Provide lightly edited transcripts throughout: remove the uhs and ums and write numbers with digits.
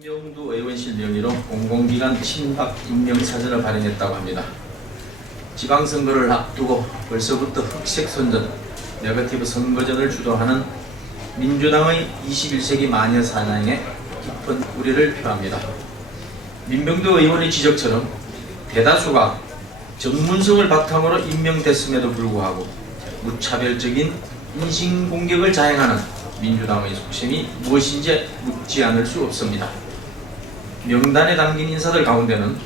김경두 의원실 명의로 공공기관 친박 임명사전을 발행했다고 합니다. 지방선거를 앞두고 벌써부터 흑색선전, 네거티브 선거전을 주도하는 민주당의 21세기 마녀 사냥에 깊은 우려를 표합니다. 민병두 의원의 지적처럼 대다수가 전문성을 바탕으로 임명됐음에도 불구하고 무차별적인 인신공격을 자행하는 민주당의 속셈이 무엇인지 묻지 않을 수 없습니다. 명단에 담긴 인사들 가운데는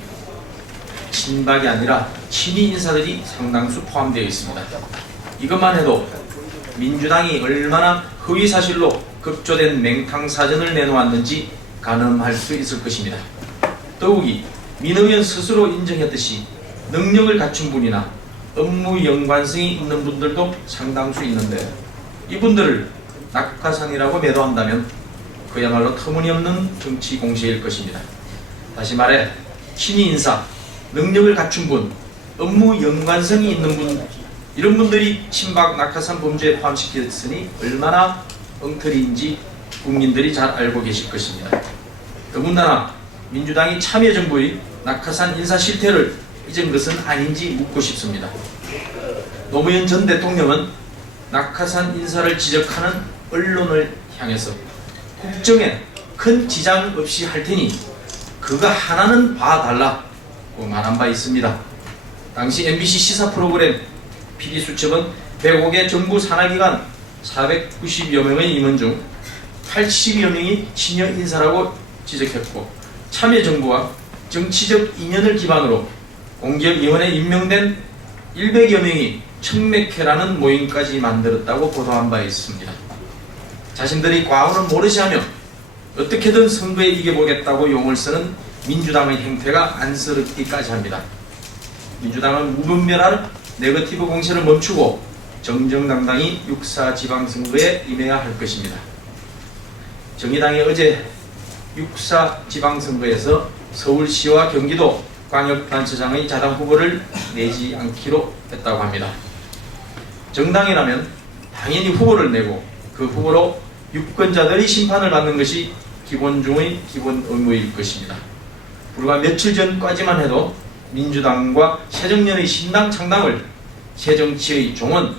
친박이 아니라 친이 인사들이 상당수 포함되어 있습니다. 이것만 해도 민주당이 얼마나 허위사실로 급조된 맹탕사전을 내놓았는지 가늠할 수 있을 것입니다. 더욱이 민 의원 스스로 인정했듯이 능력을 갖춘 분이나 업무 연관성이 있는 분들도 상당수 있는데 이분들을 낙하산이라고 매도한다면 그야말로 터무니없는 정치 공세일 것입니다. 다시 말해 친위 인사, 능력을 갖춘 분, 업무 연관성이 있는 분, 이런 분들이 친박 낙하산 범죄에 포함시켰으니 얼마나 엉터리인지 국민들이 잘 알고 계실 것입니다. 더군다나 민주당이 참여정부의 낙하산 인사 실태를 잊은 것은 아닌지 묻고 싶습니다. 노무현 전 대통령은 낙하산 인사를 지적하는 언론을 향해서 국정에 큰 지장 없이 할 테니 그거 하나는 봐달라고 말한 바 있습니다. 당시 MBC 시사 프로그램 PD수첩은 105개 정부 산하기관 490여 명의 임원 중 80여 명이 친여 인사라고 지적했고 참여정부와 정치적 인연을 기반으로 공기업위원회에 임명된 100여 명이 청맥회라는 모임까지 만들었다고 보도한 바 있습니다. 자신들이 과오는 모르시하며 어떻게든 선거에 이겨보겠다고 용을 쓰는 민주당의 행태가 안쓰럽기까지 합니다. 민주당은 무분별한 네거티브 공세를 멈추고 정정당당히 6.4 지방선거에 임해야 할 것입니다. 정의당이 어제 6.4 지방선거에서 서울시와 경기도 광역단체장의 자당 후보를 내지 않기로 했다고 합니다. 정당이라면 당연히 후보를 내고 그 후보로 유권자들이 심판을 받는 것이 기본 중의 기본 의무일 것입니다. 불과 며칠 전까지만 해도 민주당과 새정년의 신당 창당을 새정치의 종언,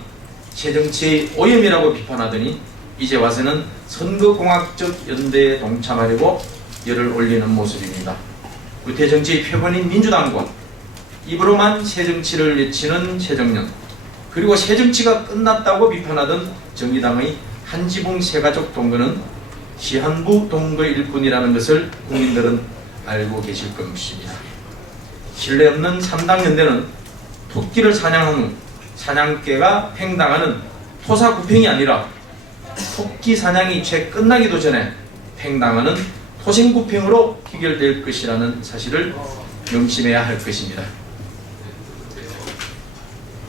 새정치의 오염이라고 비판하더니 이제 와서는 선거공학적 연대에 동참하려고 열을 올리는 모습입니다. 구태정치의 표본인 민주당과 입으로만 새정치를 외치는 새정년, 그리고 새정치가 끝났다고 비판하던 정의당의 한지붕 세가족 동거는 시한부 동거일 뿐이라는 것을 국민들은 알고 계실 것입니다. 신뢰 없는 3당 연대는 토끼를 사냥한 후 사냥개가 팽당하는 토사구팽이 아니라 토끼 사냥이 채 끝나기도 전에 팽당하는 토생구팽으로 귀결될 것이라는 사실을 명심해야 할 것입니다.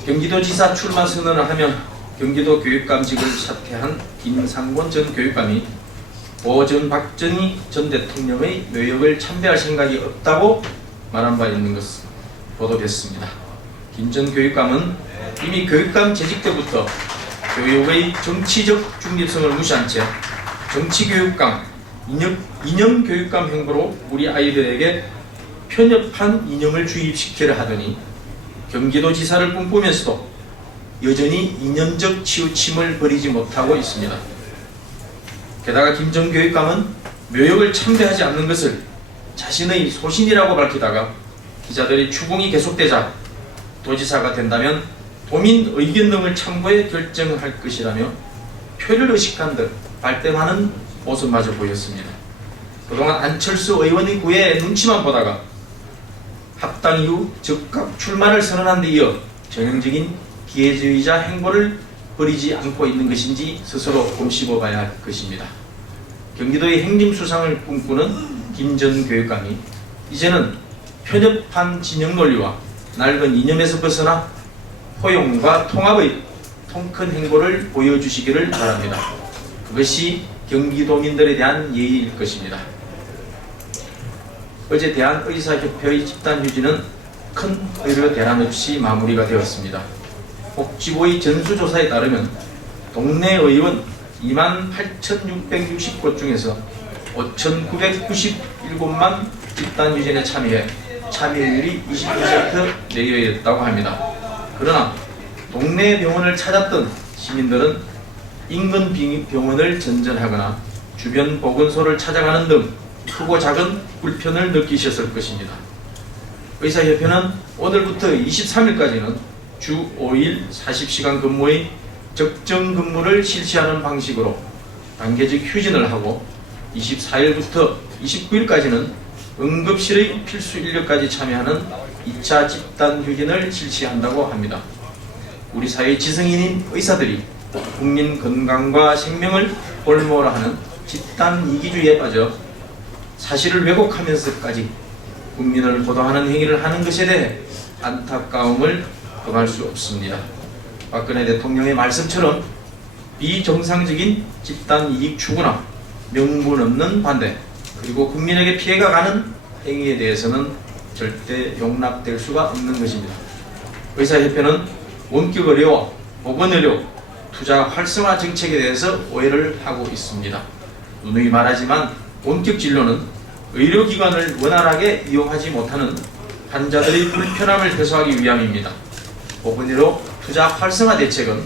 경기도지사 출마 선언을 하며 경기도 교육감직을 사퇴한 김상곤 전 교육감이 전 박정희 전 대통령의 묘역을 참배할 생각이 없다고 말한 바 있는 것은 보도됐습니다. 김 전 교육감은 이미 교육감 재직 때부터 교육의 정치적 중립성을 무시한 채 정치교육감, 이념교육감 행보로 우리 아이들에게 편협한 이념을 주입시키려 하더니 경기도지사를 꿈꾸면서도 여전히 이념적 치우침을 버리지 못하고 있습니다. 게다가 김 전 교육감은 묘역을 참배하지 않는 것을 자신의 소신이라고 밝히다가 기자들의 추궁이 계속되자 도지사가 된다면 도민 의견 등을 참고해 결정할 것이라며 표를 의식한 듯 발뺌하는 모습마저 보였습니다. 그동안 안철수 의원의 구애에 눈치만 보다가 합당 이후 즉각 출마를 선언한 데 이어 전형적인 기회주의자 행보를 버리지 않고 있는 것인지 스스로 곰씹어 봐야 할 것입니다. 경기도의 행림수상을 꿈꾸는 김 전 교육감이 이제는 편협한 진영 논리와 낡은 이념에서 벗어나 포용과 통합의 통큰 행보를 보여주시기를 바랍니다. 그것이 경기도민들에 대한 예의일 것입니다. 어제 대한의사협회의 집단휴지는 큰 의료 대란 없이 마무리가 되었습니다. 복지부의 전수조사에 따르면 동네 의원 28,660곳 중에서 5,990 7만 집단 휴진에 참여해 참여율이 20% 내외였다고 합니다. 그러나 동네 병원을 찾았던 시민들은 인근 병원을 전전하거나 주변 보건소를 찾아가는 등 크고 작은 불편을 느끼셨을 것입니다. 의사협회는 오늘부터 23일까지는 주 5일 40시간 근무의 적정 근무를 실시하는 방식으로 단계적 휴진을 하고 24일부터 29일까지는 응급실의 필수 인력까지 참여하는 2차 집단 휴진을 실시한다고 합니다. 우리 사회 지성인인 의사들이 국민 건강과 생명을 볼모로 하는 집단 이기주의에 빠져 사실을 왜곡하면서까지 국민을 호도하는 행위를 하는 것에 대해 안타까움을 금할 수 없습니다. 박근혜 대통령의 말씀처럼 비정상적인 집단 이익 추구나 명분 없는 반대 그리고 국민에게 피해가 가는 행위에 대해서는 절대 용납될 수가 없는 것입니다. 의사협회는 원격의료와 보건의료 투자 활성화 정책에 대해서 오해를 하고 있습니다. 누누이 말하지만 원격 진료는 의료기관을 원활하게 이용하지 못하는 환자들의 불편함을 해소하기 위함입니다. 보건의료 투자 활성화 대책은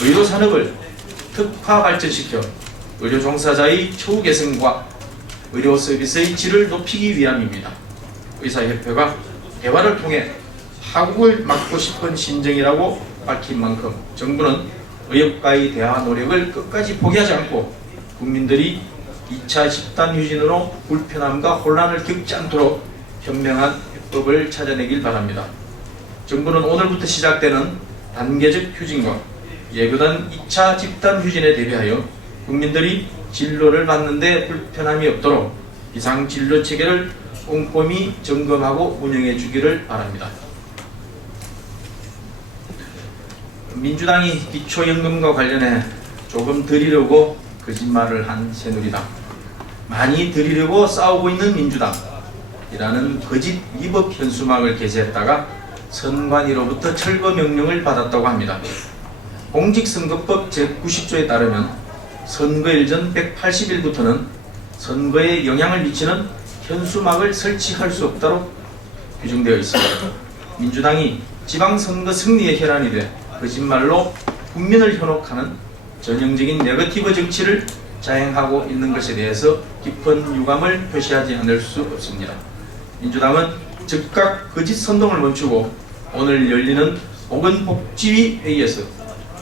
의료산업을 특화 발전시켜 의료 종사자의 처우 개선과 의료 서비스의 질을 높이기 위함입니다. 의사협회가 대화를 통해 파국을 막고 싶은 심정이라고 밝힌 만큼 정부는 의협과의 대화 노력을 끝까지 포기하지 않고 국민들이 2차 집단 휴진으로 불편함과 혼란을 겪지 않도록 현명한 해법을 찾아내길 바랍니다. 정부는 오늘부터 시작되는 단계적 휴진과 예고된 2차 집단 휴진에 대비하여 국민들이 진료를 받는 데 불편함이 없도록 비상진료 체계를 꼼꼼히 점검하고 운영해 주기를 바랍니다. 민주당이 기초연금과 관련해 조금 드리려고 거짓말을 한 새누리당, 많이 드리려고 싸우고 있는 민주당이라는 거짓 위법 현수막을 게재했다가 선관위로부터 철거 명령을 받았다고 합니다. 공직선거법 제90조에 따르면 선거일 전 180일부터는 선거에 영향을 미치는 현수막을 설치할 수 없도록 규정되어 있습니다. 민주당이 지방선거 승리에 혈안이 돼 거짓말로 국민을 현혹하는 전형적인 네거티브 정치를 자행하고 있는 것에 대해서 깊은 유감을 표시하지 않을 수 없습니다. 민주당은 즉각 거짓 선동을 멈추고 오늘 열리는 보건복지위 회의에서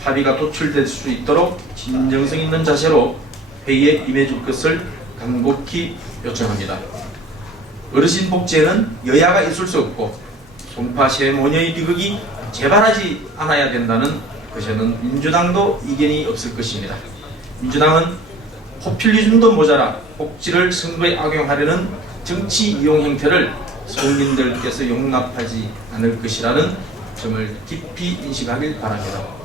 합의가 도출될 수 있도록 진정성 있는 자세로 회의에 임해줄 것을 간곡히 요청합니다. 어르신 복지에는 여야가 있을 수 없고 송파시의 모녀의 비극이 재발하지 않아야 된다는 것에는 민주당도 이견이 없을 것입니다. 민주당은 포퓰리즘도 모자라 복지를 선거에 악용하려는 정치 이용 행태를 국민들께서 용납하지 않을 것이라는 점을 깊이 인식하길 바랍니다.